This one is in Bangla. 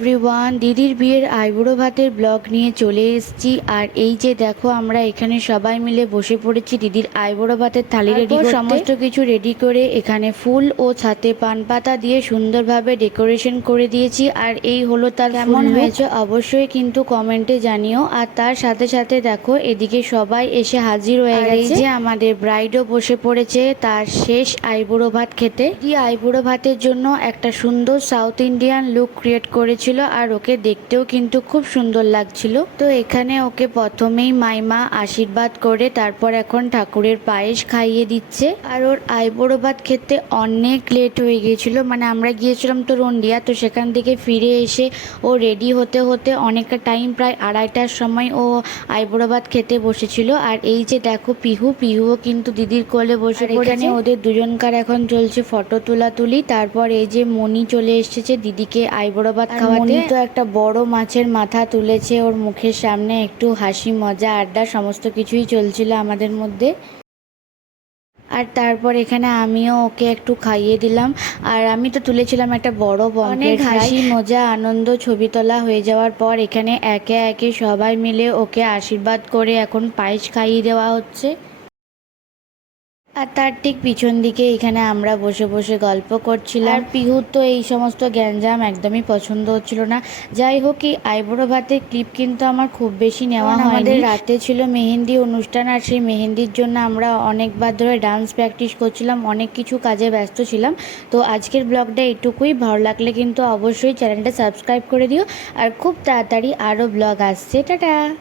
এভরিওয়ান, দিদির বিয়ের আইবুড়ো ভাতের ব্লগ নিয়ে চলে এসেছি। আর এই যে দেখো, আমরা এখানে সবাই মিলে বসে পড়েছি দিদির আইবুড়ো ভাতের থালি রেডি করতে। সমস্ত কিছু রেডি করে এখানে ফুল ও ছাতে পান পাতা দিয়ে সুন্দরভাবে ডেকোরেশন করে দিয়েছি। আর এই হলো তার কেমন হয়েছে অবশ্যই কিন্তু কমেন্টে জানিও। আর তার সাথে সাথে দেখো, এদিকে সবাই এসে হাজির হয়ে গেছে। এই যে আমাদের ব্রাইডও বসে পড়েছে তার শেষ আইবুড়ো ভাত খেতে। এই আইবুড়ো ভাতের জন্য একটা সুন্দর সাউথ ইন্ডিয়ান লুক ক্রিয়েট করেছিল, আর ওকে দেখতেও কিন্তু খুব সুন্দর লাগছিল। তো এখানে ওকে প্রথমেই মাইমা আশীর্বাদ করে তারপর এখন ঠাকুরের পায়েস খাইয়ে দিচ্ছে। আর ওর আইবুড়ো ভাত খেতে অনেক লেট হয়ে গিয়েছিল, মানে আমরা গিয়েছিলাম তো রন্ডিয়া, তো সেখান থেকে ফিরে এসে ও রেডি হতে হতে অনেকটা টাইম, প্রায় 2:30টার সময় ও আইবুড়ো ভাত খেতে বসেছিল। আর এই যে দেখো, পিহুও কিন্তু দিদির কোলে বসে পড়েছে। ওদের দুজনকার এখন চলছে ফটো তুলি। তারপর এই যে মনি চলে এসেছে দিদিকে আইবুড়ো ভাত খাওয়াতে। মনি তো একটা বড় মাছের মাথা তুলেছে ওর মুখের সামনে, একটু হাসি মজা আড্ডা সমস্ত কিছুই চলছিল আমাদের মধ্যে। আর তারপর এখানে আমিও ওকে একটু খাইয়ে দিলাম। আর আমি তো তুলেছিলাম একটা বড় অনেক হাসি মজা আনন্দ ছবি তোলা হয়ে যাওয়ার পর এখানে একে একে সবাই মিলে ওকে আশীর্বাদ করে এখন পায়েস খাইয়ে দেওয়া হচ্ছে। আর তার ঠিক পিছন দিকে এখানে আমরা বসে বসে গল্প করছিলাম। আর পিহুর তো এই সমস্ত গ্যাঞ্জাম একদমই পছন্দ হচ্ছিল না। যাই হোক, এই আইবুড়ো ভাতের ক্লিপ কিন্তু আমার খুব বেশি নেওয়া হয়নি। আমাদের রাতে ছিল মেহেন্দি অনুষ্ঠান, আর সেই মেহেন্দির জন্য আমরা অনেকবার ধরে ডান্স প্র্যাকটিস করছিলাম, অনেক কিছু কাজে ব্যস্ত ছিলাম। তো আজকের ব্লগটা এটুকুই। ভালো লাগলে কিন্তু অবশ্যই চ্যানেলটা সাবস্ক্রাইব করে দিও। আর খুব তাড়াতাড়ি আরও ব্লগ আসছে। টাটা।